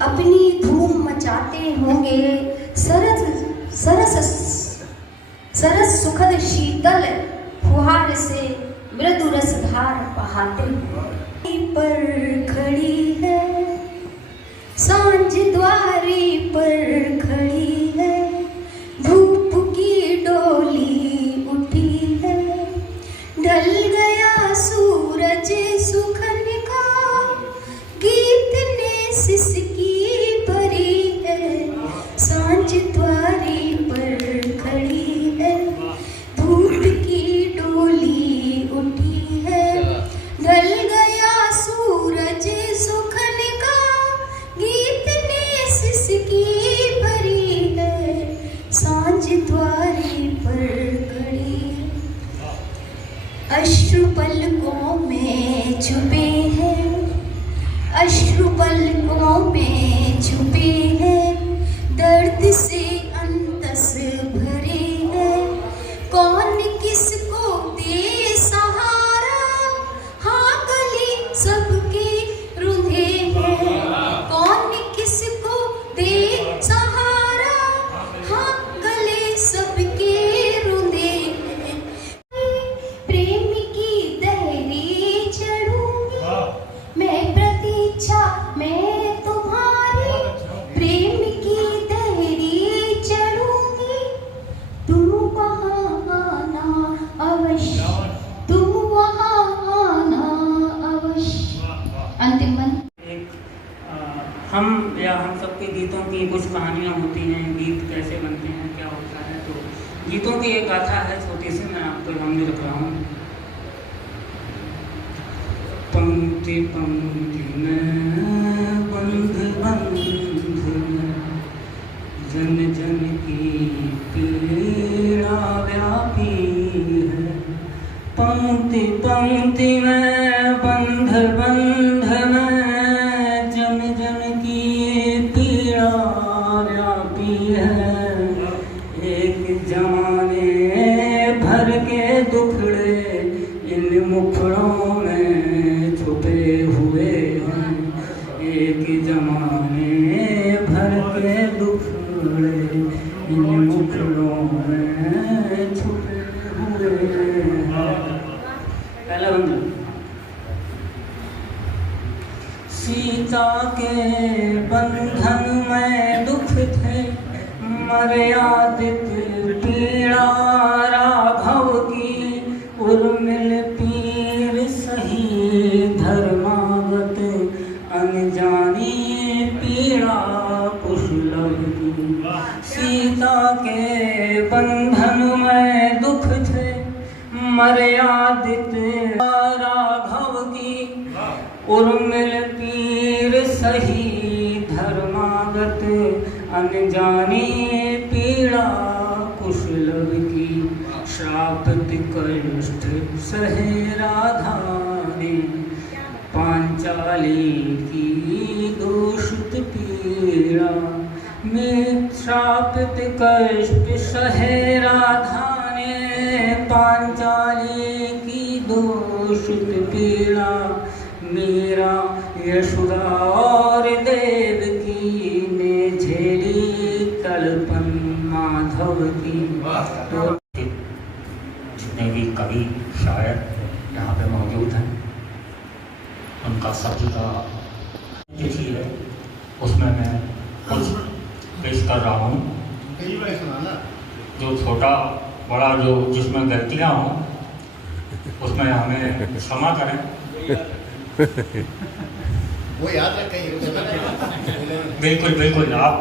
अपनी धूम मचाते होंगे। सरस सुखद शीतल फुहार से मृदु रसधार बहाते पर खड़ी है, सांझ द्वारी पर खड़ी है, धूप की डोली उठी है, ढल गया सूरज सुखन का, गीत ने सिसकी भरी है, सांझ द्वारी पर खड़ी है, धूप की डोली उठी है, ढल गया सूरज सुखन का, गीत ने सिसकी भरी है, सांझ द्वारी पर खड़ी है। अश्रु पलकों में छुपे हैं, अश्रु पलकों में छुपे हैं, दर्द से अंतस भरे हैं, कौन किसको दे सहारा, हाँ गले सबके रुंधे हैं, कौन किसको दे सहारा, हाँ गले सबके रुंधे हैं। प्रेम की दहरी चढ़ूंगी मैं, प्रतीक्षा मैं तुम्हारी, प्रेम की दहरी चढ़ूंगी, तुम वहाँ आना अवश्य, तुम वहाँ आना अवश्य। अंतिम मन हम सबके गीतों की कुछ कहानियाँ होती हैं, गीत कैसे बनते हैं, क्या होता है। तो गीतों की एक गाथा है छोटी सी, मैं आपको सामने रख रहा हूँ। पंक्ति पंक्ति में बंध बंध में, जन जन की पीड़ा व्यापी है, पंक्ति पंक्ति में बंध बंध में, जन जन की पीड़ा व्यापी है, एक जमाने भर के दुखड़े इन मुखड़ों में छुपे हुए हैं, एक जमाने भर के दुखड़े इन मुखड़ों में छुपे हुए हैं। पहला बंद। सीता के बंधन में दुख थे, मर्यादित पीड़ा राघव की, उर्मिल पीर सही धर्मागत, अनजानी पीड़ा कुशलभ की। सीता के बंधन में दुख थे, मर्यादित राघव की, उर्मिल पीर सही धर्मागत, अनजानी पीड़ा कुशलभ की। श्रापित कष्ट सहे राधा ने, पांचाली की दूषित पीड़ा में, श्रापित कष्ट सहे राधा ने, पांचाली की दूषित पीड़ा, मीरा यशोदा और देवकी ने झेली तड़पन माधव की। जितने भी कवि शायर यहाँ पे मौजूद हैं, उनका सभी का चिट्ठी है, उसमें मैं कुछ पेश कर रहा हूँ। जो छोटा बड़ा जो जिसमें गलतियाँ हों, उसमें हमें क्षमा करें। वो याद रखें। बिल्कुल बिल्कुल। आप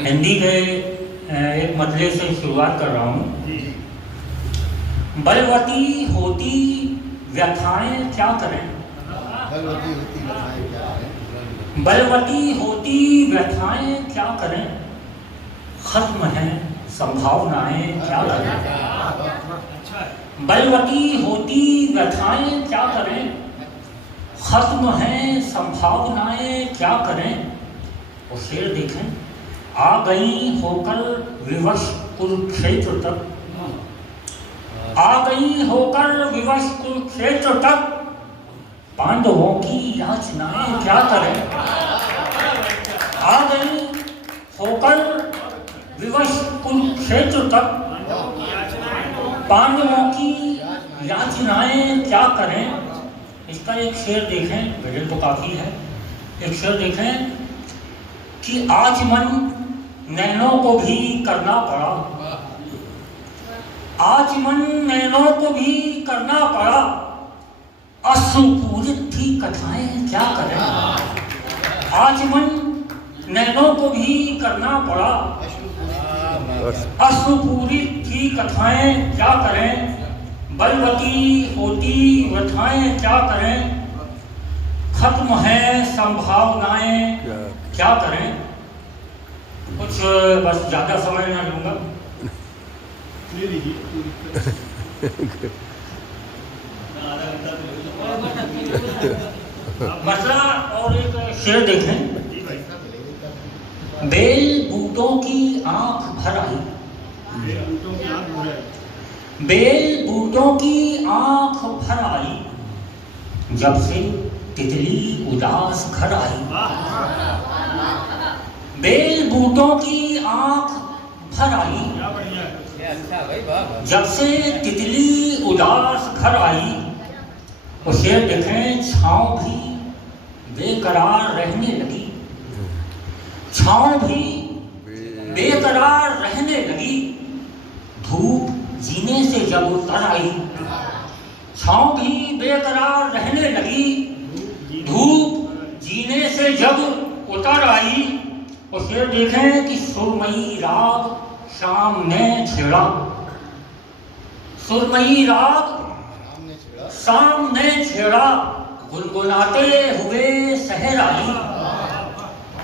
हिंदी के एक मसले से शुरुआत कर रहा हूँ। बलवती होती व्यथाएं क्या करें, बलवती होती व्यथाएं क्या करें, खत्म है संभावनाएं क्या करें, बलवती होती व्यथाएं क्या करें, खत्म है संभावनाएं क्या करें। और शेर देखें, आ गई होकर विवश कुरुक्षेत्र तक, आ गई होकर विवश कुरुक्षेत्र तक, पांडवों की याचनाएं क्या करें, आ गई होकर विवश कुरुक्षेत्र तक। पांडवों की याचनाएं क्या करें, इसका एक शेर देखें, गजल तो काफी है। एक शेर देखें कि आचमन नैनों को भी करना पड़ा, आचमन नैनों को भी करना पड़ा, अश्रुपूरित थी कथाएं क्या करें। आचमन नैनों को भी करना पड़ा, अश्रुपूरित थी कथाएं क्या करें, बलवती होती व्यथाएं क्या करें, खत्म है संभावनाएं क्या करें। कुछ बस ज्यादा समय ना लूंगा। मसला और एक शेर देखें, बेल बूटों की आंख भर आई, बेल बूटों की आंख भर आई, जब से तितली उदास घर आई। बेल बूटों की आंख भर आई, जब से तितली उदास घर आई। उसे देखें छाँव भी बेकरार रहने लगी, छाँव भी बेकरार रहने लगी, धूप जीने से जब उतर आई। छाँव भी बेकरार रहने लगी, धूप जीने से जब उतर आई। उसे देखें कि सुरमई राग शाम ने छेड़ा, सुरमई राग शाम ने छेड़ा, गुनगुनाते हुए शहर आई।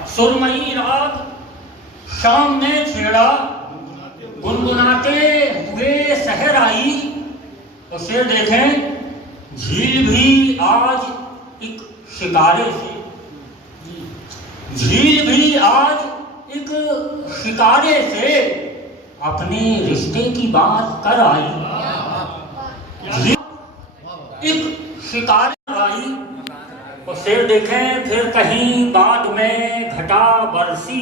सुरमई राग शाम ने छेड़ा, गुनगुनाते हुए शहर आई। उसे देखें झील भी आज एक शिकारे से, झील भी आज एक शिकारे से अपने रिश्ते की बात कर आई। झील एक शिकारे आई। उसे देखें फिर कहीं बाद में घटा बरसी,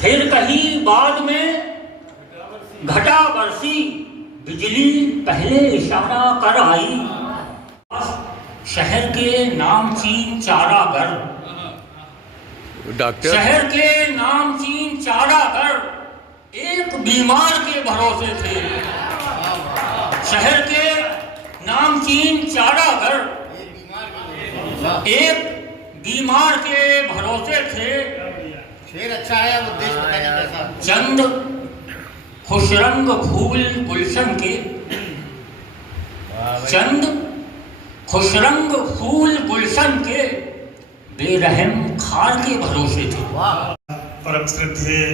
फिर कहीं बाद में घटा बरसी, बिजली पहले इशारा कर आई। शहर के नामचीन चारागर, डॉक्टर शहर के नामचीन चारागर एक बीमार के भरोसे थे। शहर के नामचीन चारागर एक बीमार के भरोसे थे। शेर अच्छा है, उद्देश्य बताइए कैसा। चंद खुशरंग फूल गुलशन के, चंद खुशरंग फूल गुलशन के बेरहम खार के भरोसे थे। परम श्रद्धेय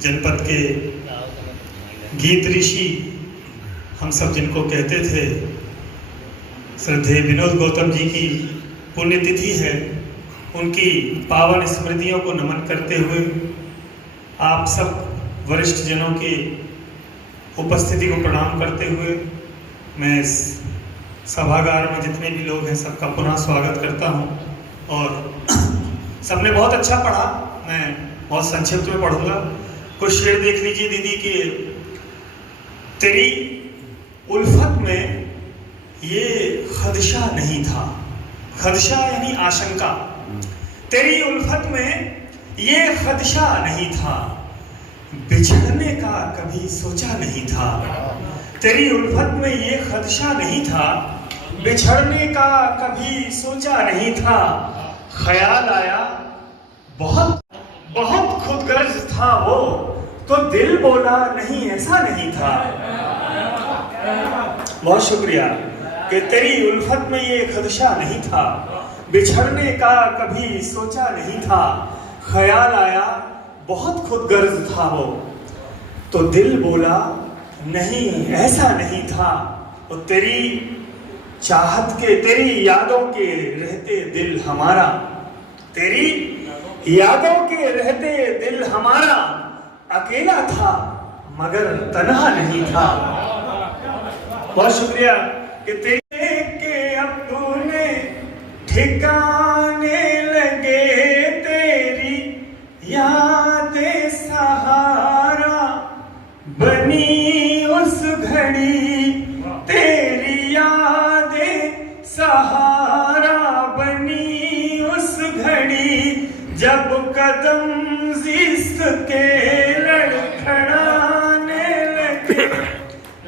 जनपद के गीत ऋषि हम सब जिनको कहते थे, श्रद्धेय विनोद गौतम जी की पुण्यतिथि है। उनकी पावन स्मृतियों को नमन करते हुए आप सब वरिष्ठ जनों की उपस्थिति को प्रणाम करते हुए मैं इस सभागार में जितने भी लोग हैं सबका पुनः स्वागत करता हूं। और सबने बहुत अच्छा पढ़ा, मैं बहुत संक्षिप्त में पढ़ूंगा। कुछ शेर देख लीजिए दीदी के, तेरी उल्फत में ये खदशा नहीं था, खदशा यानी आशंका, तेरी उल्फत में ये खदशा नहीं था, बिछड़ने का कभी सोचा नहीं था। तेरी उल्फत में ये खदशा नहीं था, बिछड़ने का कभी सोचा नहीं था। ख्याल आया बहुत बहुत खुदगर्ज था वो, तो दिल बोला नहीं ऐसा नहीं था। बहुत शुक्रिया कि तेरी उल्फत में ये खदशा नहीं था, बिछड़ने का कभी सोचा नहीं था। ख्याल आया बहुत खुदगर्ज था वो, तो दिल बोला नहीं ऐसा नहीं था। और तेरी चाहत के, तेरी यादों के रहते दिल हमारा, तेरी यादों के रहते दिल हमारा, अकेला था मगर तन्हा नहीं था। बहुत शुक्रिया कि तेरे के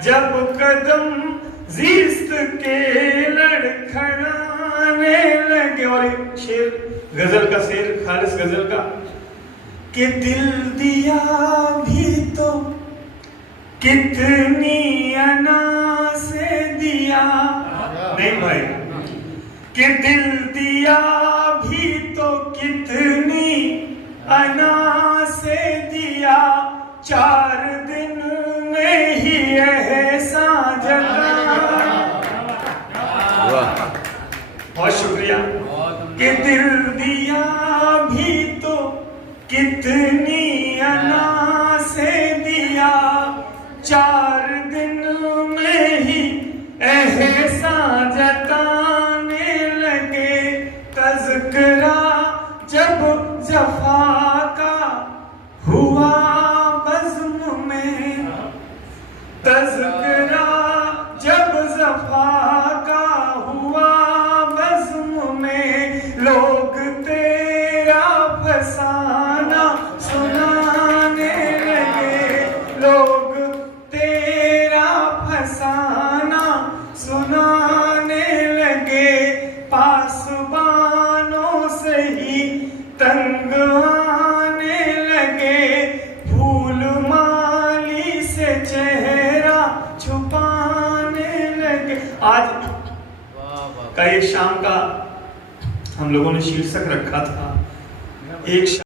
जब कदम जीस्त के लड़खड़ाने लगे। और एक शेर, गजल का शेर, खालिस गजल का, कि दिल दिया भी तो कितनी अना से दिया। नहीं भाई, कि दिल दिया भी तो कितनी अना से दिया, 4 दिन में ही ऐसा जगा। बहुत शुक्रिया। कि दिल दिया भी तो कितनी अना से दिया, 4 दिन में ही ऐसा जताने लगे। तज़किरा जब जफा का हुआ बज़्म में, तज़किरा जब जफा का हुआ बज़्म में, लोग तेरा फसाना सुनाने लगे। लोग तेरा फसाना सुनाने लगे। पासबानों से ही तंग आने लगे। फूल माली से चेहरा छुपाने लगे। आज का एक शाम का हम लोगों ने शीर्षक रखा था, एक